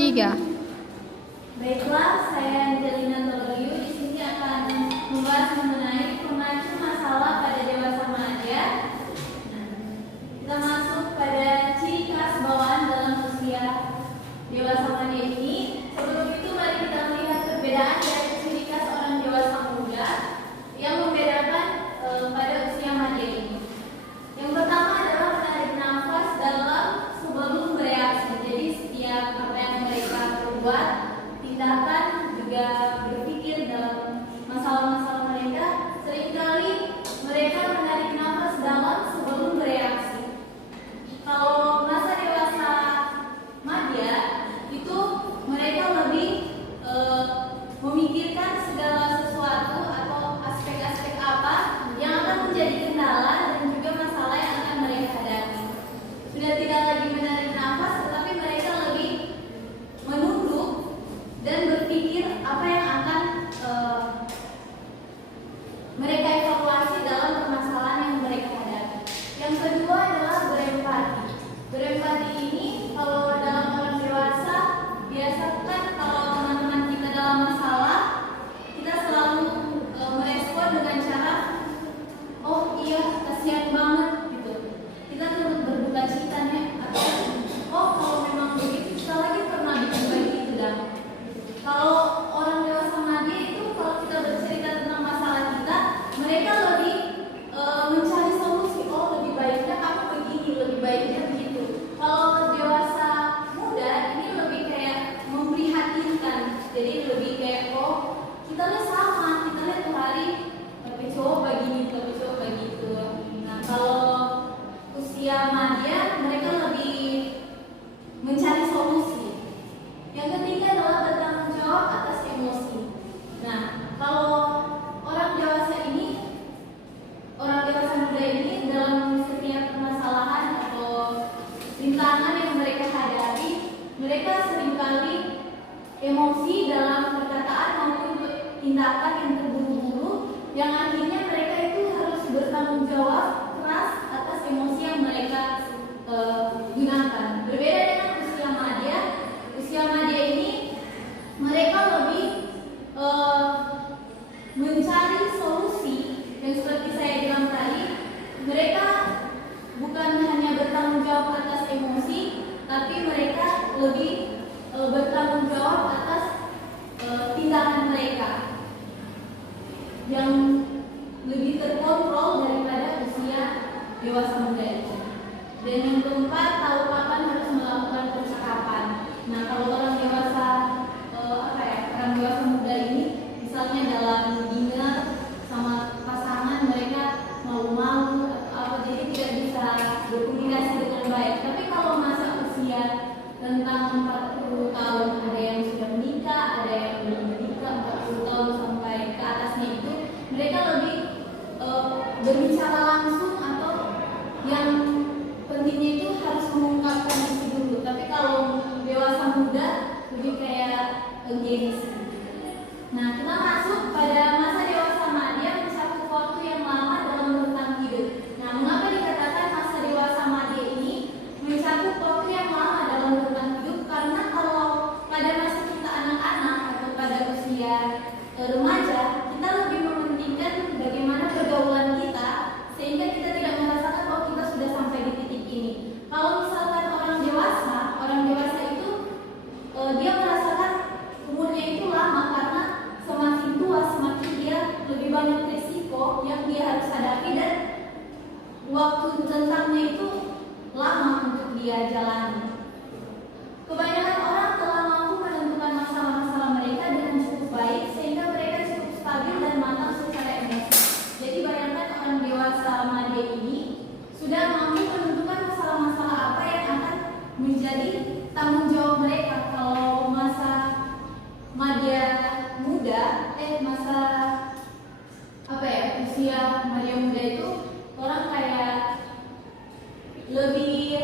Tiga. Baiklah, saya Angelina Toloriu di sini akan membahas mengenai pemacu masalah pada dewasa remaja. Kita masuk pada ciri khas bawaan dalam usia dewasa remaja ini. Sebelum itu mari kita melihat perbedaan dari ciri khas orang dewasa muda yang membedakan pada usia remaja ini. Yang pertama adalah menarik nafas dalam sebelum bereaksi. Jadi setiap apa yang mereka perbuat, tindakan, juga berpikir dalam masalah-masalah mereka, seringkali mereka menarik nafas dalam sebelum bereaksi. Kalau masa dewasa madya itu mereka lebih memikirkan segala sesuatu atau aspek-aspek apa yang akan menjadi kendala dan juga masalah yang akan mereka hadapi. Sudah tidak lagi menarik nafas, tetapi mereka lebih menunduk dan berpikir apa yang akan mereka evaluasi dalam permasalahan yang mereka hadapi. Yang kedua adalah berempati. Berempati ini kalau dalam orang dewasa biasakan kalau teman-teman kita dalam masalah, kita selalu merespon dengan cara, oh iya kasihan banget gitu. Kita turut berduka cita nih, atau oh kalau memang begitu kita lagi pernah bikin begitu dah. Kalau orang dewasa madya itu kalau kita bercerita tentang masalah kita, mereka lebih mencari solusi. Oh lebih baiknya kamu begini, lebih baiknya begitu. Kalau dewasa muda ini lebih kayak memprihatinkan. Jadi lebih kayak oh kita lihat sama, kita lihat tuh hari tapi coba begini, tapi coba begitu. Nah kalau usia madya mereka lebih mencari solusi. Yang ketiga adalah bertanggung jawab atas emosi. Nah, kalau orang dewasa muda ini dalam setiap permasalahan atau rintangan yang mereka hadapi, mereka seringkali emosi dalam perkataan maupun tindakan yang terburu-buru, yang akhirnya mereka itu harus bertanggung jawab keras atas emosi yang mereka gunakan. Berbeda dengan usia madya. Usia madya ini mereka lebih mencari solusi, yang seperti saya bilang tadi, mereka bukan hanya bertanggung jawab atas emosi, tapi mereka lebih bertanggung jawab atas tindakan mereka yang lebih terkontrol daripada usia dewasa muda itu. Dan yang keempat, tahu kapan harus melakukan percakapan. Nah, kalau orang dewasa orang dewasa muda ini misalnya dalam dinner sama pasangan mereka malu-malu atau apa, jadi tidak bisa berkomunikasi dengan baik. Tapi kalau masa usia tentang 40 tahun, ada yang sudah menikah, ada yang belum menikah, 40 tahun sampai ke atasnya itu, mereka lebih berbicara langsung, atau yang pentingnya itu harus mengungkapkan isi dulu. Tapi kalau dewasa muda lebih kayak gengsi. Nah, kita masuk pada masa dewasa madya, mencakup waktu yang lama dalam rentang hidup. Nah, mengapa dikatakan masa dewasa madya ini mencakup waktu yang lama dalam rentang hidup? Karena kalau pada masa kita anak-anak atau pada usia remaja, kita lebih mementingkan bagaimana pergaulan kita, sehingga kita tidak merasakan bahwa kita sudah sampai di titik ini. Kalau misalkan orang dewasa itu dia merasakan umurnya itu lama, karena semakin tua semakin dia lebih banyak risiko yang dia harus hadapi, dan waktu rentangnya itu lama untuk dia jalani. Kebanyakan orang telah mampu menentukan masalah-masalah mereka dengan cukup baik, sehingga mereka cukup stabil dan matang secara emosi. Jadi bayangkan orang dewasa madya ini sudah mampu menentukan masalah-masalah apa yang akan menjadi tanggung jawab mereka. Kalau masa madya muda, usia madya muda itu orang kayak lebih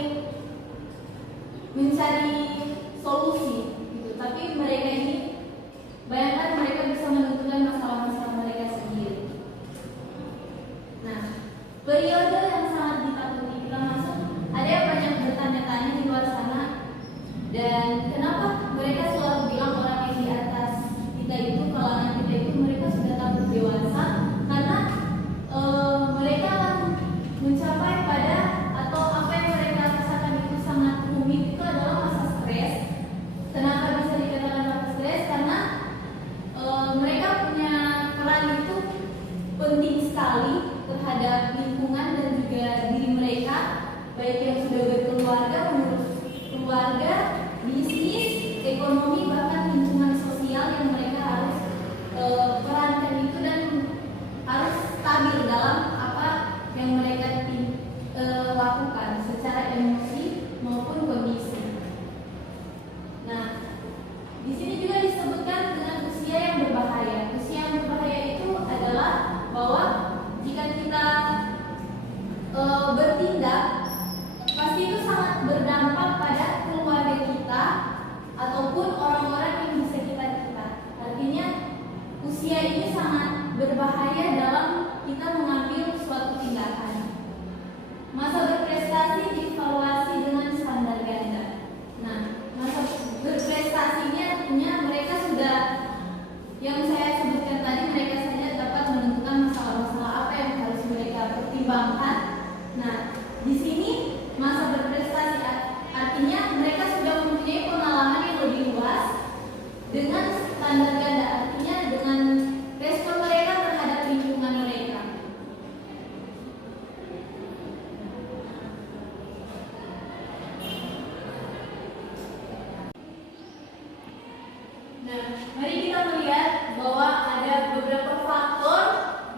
Nah, mari kita melihat bahwa ada beberapa faktor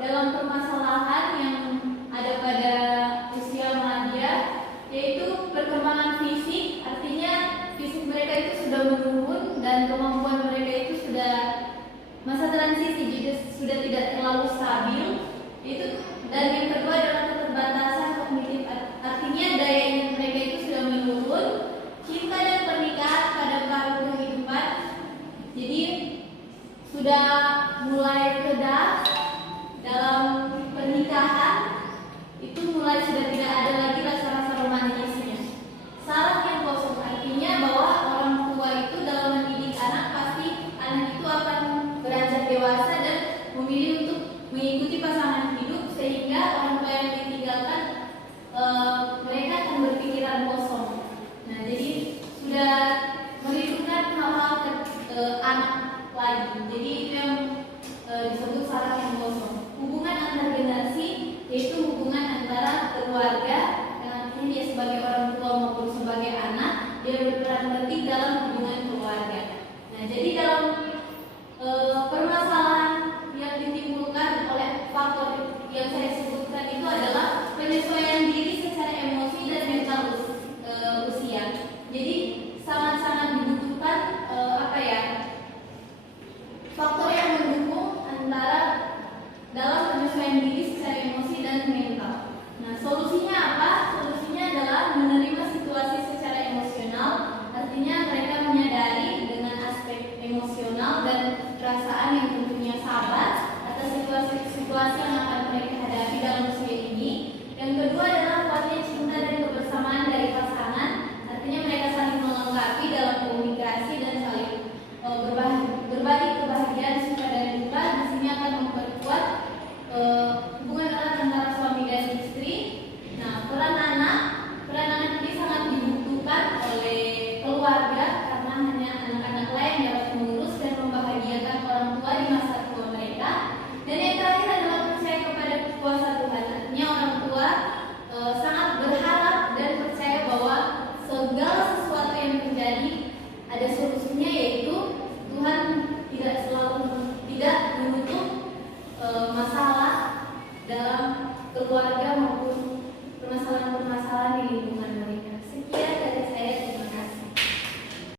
dalam permasalahan yang ada pada usia remaja, yaitu perkembangan fisik, artinya fisik mereka itu sudah menurun dan kemampuan mereka itu sudah masa transisi, jadi sudah tidak terlalu stabil. Dan yang kedua adalah keterbatasan kognitif, artinya daya ingat mereka itu sudah menurun. Cinta dan pernikahan pada tahap kehidupan, jadi sudah mulai reda dalam pernikahan, itu mulai sudah tidak ada lagi rasa-rasa romantisnya. Saraf yang kosong, artinya bahwa orang tua itu dalam mendidik anak, pasti anak itu akan beranjak dewasa dan memilih untuk mengikuti pasangan hidup, sehingga orang tua yang ditinggalkan mereka akan berpikiran kosong. Nah, jadi sudah merindukan hal-hal anak lagi. Jadi itu yang disebut saraf yang kosong. Hubungan antar generasi, yaitu hubungan antara keluarga, yang artinya dia sebagai orang tua maupun sebagai anak, dia berperan penting dalam hubungan keluarga. Nah, jadi dalam permasalahan yang ditimbulkan oleh faktor yang saya sebutkan itu adalah penyesuaian diri secara emosi dan mental usia. Jadi sangat-sangat dibutuhkan faktor yang mendukung antara dalam penyesuaian diri secara emosi dan mental. Nah, solusinya apa? Solusinya adalah menerima situasi secara emosional, artinya mereka menyadari dengan aspek emosional dan perasaan yang tentunya sabar atas situasi-situasi yang akan mereka hadapi dalam usia ini. Yang kedua adalah kuatnya cinta dan kebersamaan dari pasangan, artinya mereka saling melengkapi dalam komunikasi dan saling berbagi kebahagiaan, suka dan duka. Di sini akan memperkuat hubungan erat antara suami dan istri. Nah, peran anak ini sangat dibutuhkan oleh keluarga, karena hanya anak-anak lain yang dapat mengurus dan membahagiakan orang tua di masa tua mereka. Dan yang terakhir adalah percaya kepada kuasa Tuhan, artinya orang tua sangat berharap dan percaya bahwa segala sesuatu yang terjadi ada solusinya, yaitu Tuhan tidak menutup masalah dalam keluarga